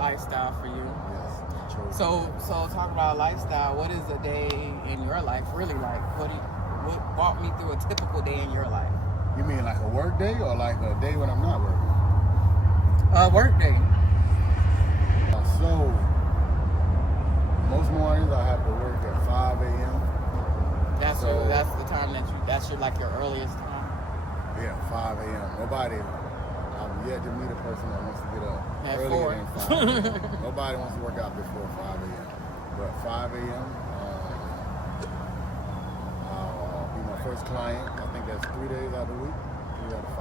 lifestyle for you. Yes. Chose So talk about lifestyle. What is a day in your life really like? What walk me through a typical day in your life? You mean like a work day or like a day when I'm not working? Work day. So most mornings I have to work at 5 a.m. That's the time that's your earliest time. Yeah, 5 a.m. I've yet to meet a person that wants to get up At earlier 4. than 5 a.m. Nobody wants to work out before 5 a.m. But 5 a.m. I'll be my first client. I think that's 3 days out of the week, 3 out of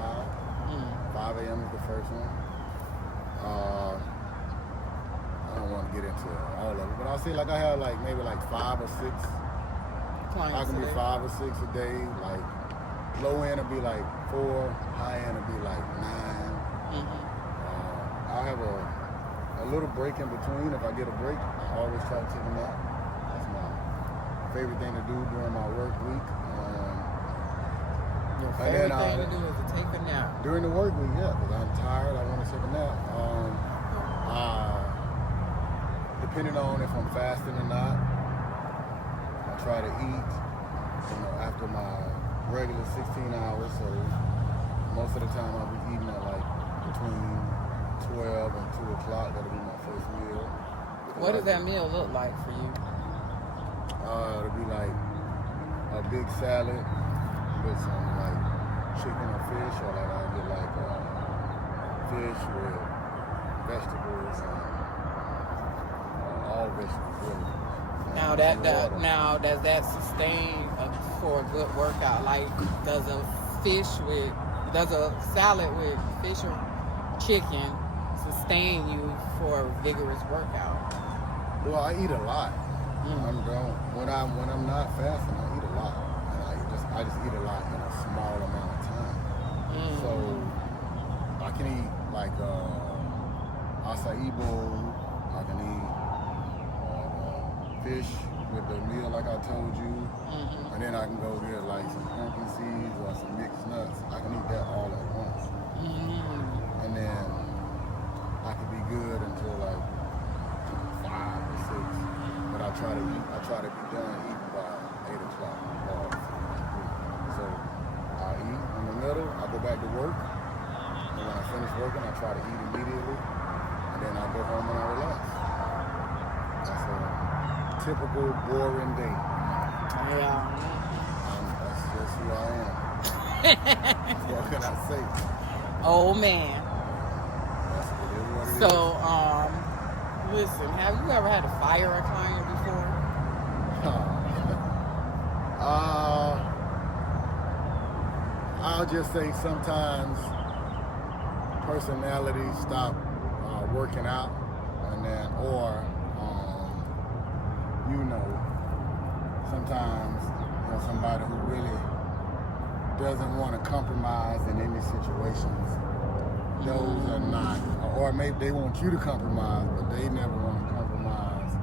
5. 5 a.m. is the first one. I don't want to get into all of it, but I'll say like I have maybe 5 or 6 Clients I can be today. 5 or 6 a day. Like low end will be like 4, high end will be like 9. I'll have a little break in between. If I get a break, I always try to take a nap. That's my favorite thing to do during my work week. Your favorite thing to do is to take a nap. During the work week, yeah, because I'm tired. I want to take a nap. Depending on if I'm fasting or not, I try to eat, after my regular 16 hours. So most of the time I'll be eating at like between 12 and 2 o'clock. That'll be my first meal. What does that meal look like for you? It'll be like a big salad with some like chicken or fish, or like I'll get like fish with vegetables and all vegetables really. Now does that sustain for a good workout? Like does a salad with fish or chicken sustain you for a vigorous workout? Well, I eat a lot. When I'm not fasting, I eat a lot, and I just eat a lot in a small amount of time. So I can eat like acai bowl. I can eat fish with the meal like I told you, and then I can go get like some pumpkin seeds or some mixed nuts. I can eat that all at once, and then I can be good until like 5 or 6. But I try to be done eating by 8 o'clock. So I eat in the middle. I go back to work, and when I finish working, I try to eat immediately, and then I go home and I relax. That's a typical boring day. Yeah. That's just who I am. What can I say? Oh man. That's what it is. So, listen, have you ever had to fire a client before? I'll just say sometimes personalities stop working out, and then, or sometimes somebody who really doesn't want to compromise in any situations. Those are not, or maybe they want you to compromise, but they never want to compromise.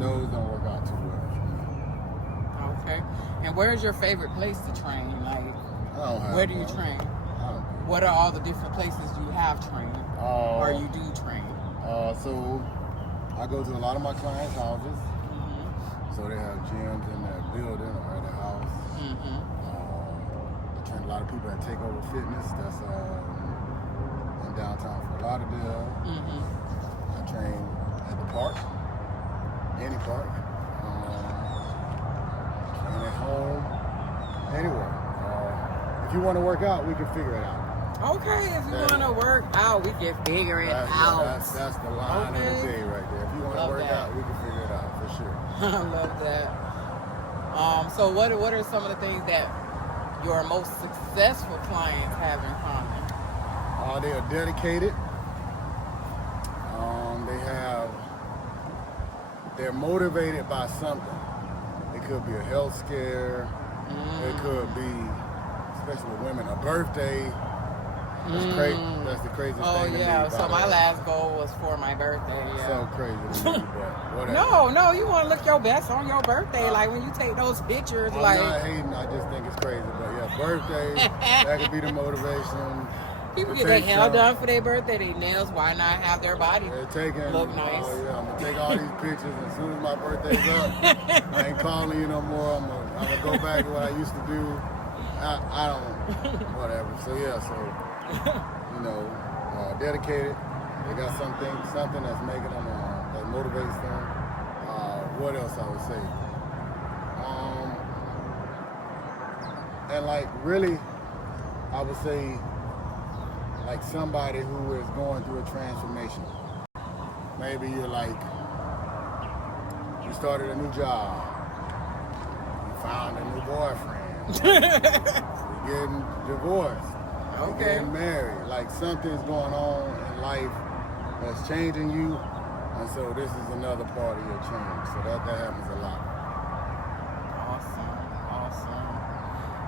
Those don't work out too well for me. Okay. And where's your favorite place to train? Like, where do you train? What are all the different places you have trained, or you do train? So I go to a lot of my clients' houses. So they have gyms in their building or at their house. I train a lot of people at Takeover Fitness. That's in downtown Fort Lauderdale. I train at the park, any park. Train at home, anywhere. If you want to work out, we can figure it out. Okay, if you want to work out, we can figure it out. That's the line of the day right there. If you want to work out, we can figure it out for sure. I love that. So what are some of the things that your most successful clients have in common? They are dedicated. They're motivated by something. It could be a health scare. It could be, especially with women, a birthday. That's crazy. That's the craziest thing to me. Oh yeah. So my last goal was for my birthday. Yeah. So crazy to me, but whatever. No, you want to look your best on your birthday. Like when you take those pictures. I'm not hating. I just think it's crazy. But yeah, birthday. That could be the motivation. People It get their takes, hair done for their birthday, their nails. Why not have their body They're taking, look nice? oh yeah, I'm gonna take all these pictures, and as soon as my birthday's up, I ain't calling you no more. I'm gonna go back to what I used to do. I don't, whatever. So yeah, dedicated. They got something that's making them, that motivates them. What else I would say? And like really, I would say like somebody who is going through a transformation. Maybe you're like, you started a new job, you found a new boyfriend, you're getting divorced, you're getting married. Like something's going on in life that's changing you, and so this is another part of your change. So that happens a lot. Awesome.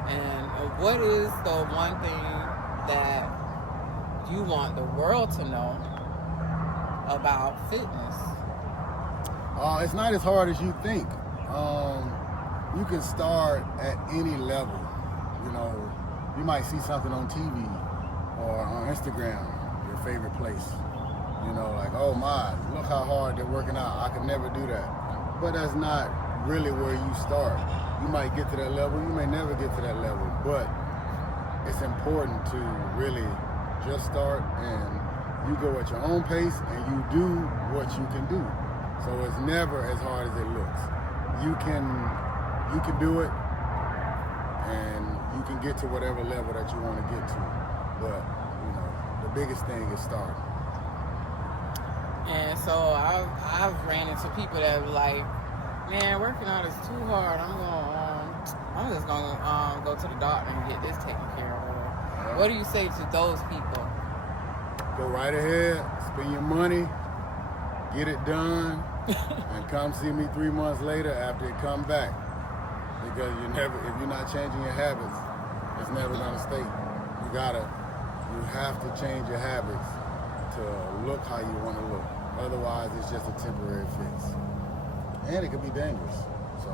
And what is the one thing that you want the world to know about fitness? It's not as hard as you think. You can start at any level. You know, you might see something on TV or on Instagram, your favorite place. You know, like, oh my, look how hard they're working out. I could never do that. But that's not really where you start. You might get to that level, you may never get to that level, but it's important to really just start, and you go at your own pace and you do what you can do. So it's never as hard as it looks. You can do it, and you can get to whatever level that you want to get to. But the biggest thing is starting. And so I've ran into people that were like, man, working out is too hard. I'm just gonna go to the doctor and get this taken care of. Yeah. What do you say to those people? Go right ahead, spend your money, get it done, and come see me 3 months later after it come back. Because if you're not changing your habits, it's never gonna stay. You have to change your habits to look how you want to look. Otherwise, it's just a temporary fix. And it can be dangerous, so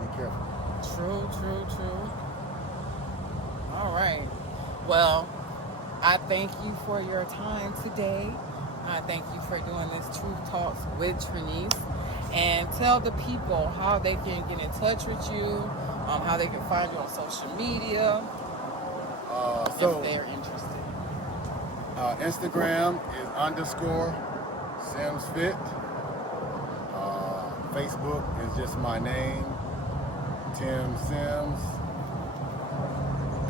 be careful. True. All right. Well, I thank you for your time today. I thank you for doing this Truth Talks with Trinice. And tell the people how they can get in touch with you, how they can find you on social media, if they're interested. Instagram is _SimsFit. Facebook is just my name, Tim Sims.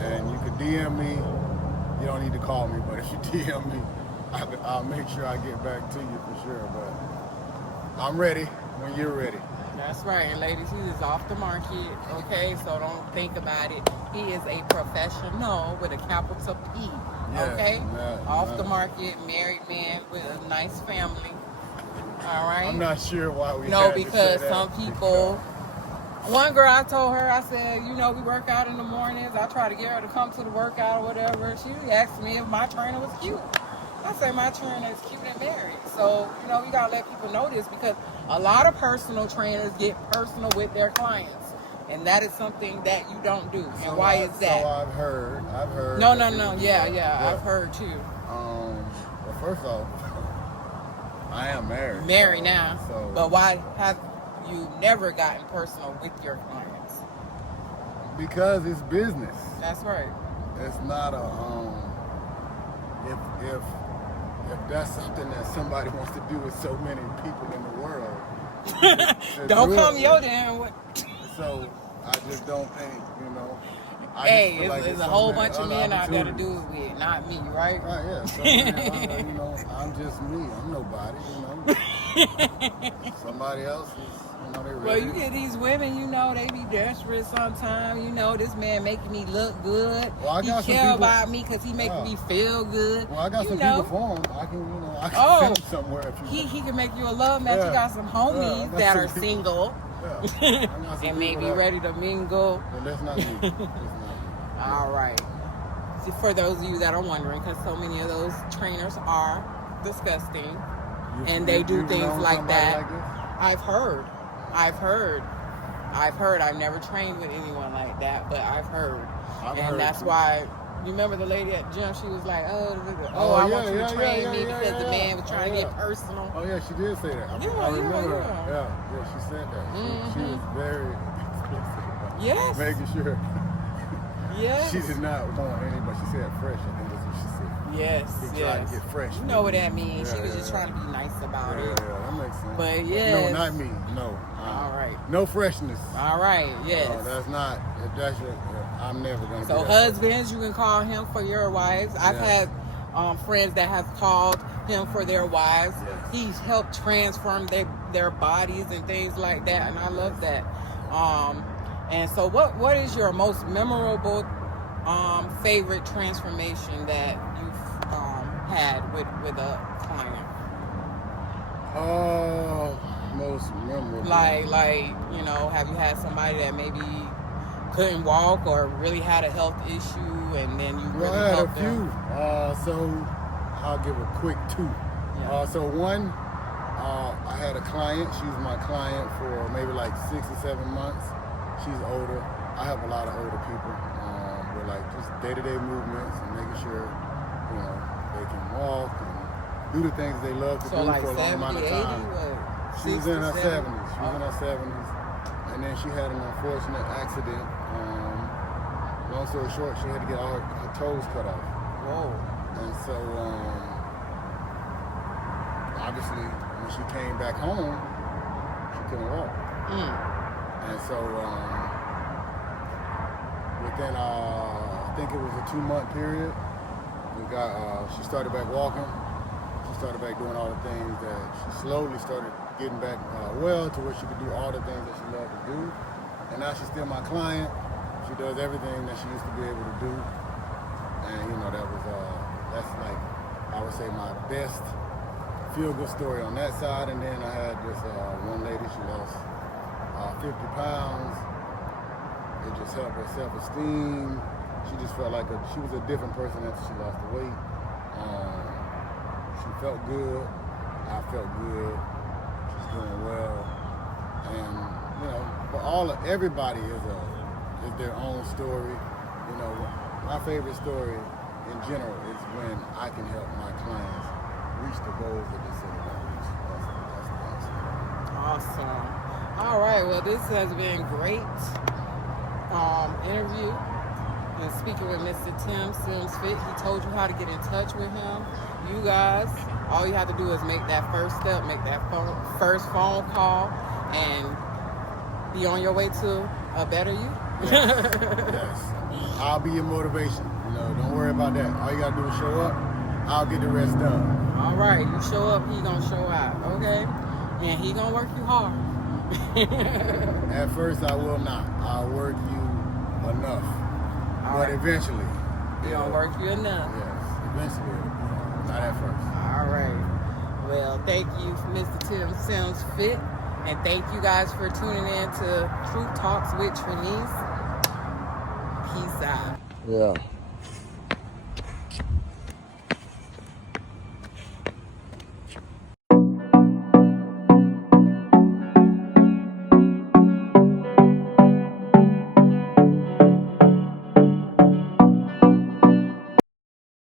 And you can DM me. You don't need to call me, but if you DM me, I'll make sure I get back to you for sure. But I'm ready when you're ready. That's right. And ladies, he is off the market, okay? So don't think about it. He is a professional with a capital P, okay? Off the market, married man with a nice family. All right. I'm not sure why we. No, because some people. One girl, I told her, I said, we work out in the mornings. I try to get her to come to the workout or whatever. She asked me if my trainer was cute. I said my trainer is cute and married. So we gotta let people know this, because a lot of personal trainers get personal with their clients, and that is something that you don't do. And so why is that? So I've heard. No. Yeah, I've heard too. Well, first off, I am married. Married now. So, but why have you never gotten personal with your clients? Because it's business. That's right. It's not a if that's something that somebody wants to do with so many people in the world. Don't come your damn way. So I just don't think, Hey, it's a whole bunch of men out there to do it with, not me, right? Right, yeah. So, I'm just me. I'm nobody, Somebody else is, they're ready. Well, you get these women, they be desperate sometimes. This man making me look good. Well, he care about me because he making me feel good. Well, I got some people for him. I can send him somewhere if you want. He can make you a love match. You got some homies that are single. Yeah. And may be ready to mingle. Well, that's not me. All right. See, for those of you that are wondering, because so many of those trainers are disgusting, and they do things like that. I've heard. I've never trained with anyone like that, but I've heard. And that's why, You remember the lady at the gym? She was like, I yeah, want you to train yeah, me yeah, because the yeah. man was trying to get personal. Oh yeah, she did say that. I remember her. Yeah, she said that. She was very explicit Yes. making sure Yes. she did not want anybody. She said fresh. I think that's what she said. Yes. He tried to get fresh. You know what that means. Yeah, she was just trying to be nice about it. Yeah, that makes sense. But yes. No, not me. No. All right. No freshness. All right. Yes. No, that's not. If that's your. I'm never gonna. So be that husbands, you can call him for your wives. I've had friends that have called him for their wives. Yes. He's helped transform their bodies and things like that, and I love that. And so, what is your most memorable, favorite transformation that you've had with a client? Most memorable. Like you know, have you had somebody that maybe couldn't walk or really had a health issue, and then you really I had a helped few. them? So I'll give a quick two. Yeah. So one, I had a client. She was my client for maybe like 6 or 7 months. She's older. I have a lot of older people with like just day-to-day movements and making sure, you know, they can walk and do the things they love to do like for a long 70, amount of 80, time. She was in her 60, 70s. She was in her 70s. And then she had an unfortunate accident. Long story short, she had to get all her toes cut off. Whoa. And so, obviously, when she came back home, she couldn't walk. And so, within, I think it was a 2-month period, she started back walking. She started back doing all the things that she slowly started getting back well to where she could do all the things that she loved to do. And now she's still my client. She does everything that she used to be able to do. And you know, that's like, I would say my best feel-good story on that side. And then I had this one lady, she lost 50 pounds. It just helped her self-esteem. She just felt like she was a different person after she lost the weight. She felt good. I felt good. She's doing well. And you know, for everybody is their own story. You know, my favorite story in general is when I can help my clients reach the goals that they set out to reach. That's Awesome. All right. Well, this has been great interview. And speaking with Mr. Tim Sims Fit, he told you how to get in touch with him. You guys, all you have to do is make that first step, make that first phone call, and be on your way to a better you. Yes. I'll be your motivation. You know, don't worry about that. All you gotta do is show up. I'll get the rest done. All right, you show up, he gonna show out, okay? And he gonna work you hard. At first, I will not. I'll work you enough. But eventually. He gonna work you enough. Yes, eventually. Not at first. All right. Well, thank you, Mr. Tim Sims Fit. And thank you guys for tuning in to Truth Talks with Trinice. Peace out. Yeah.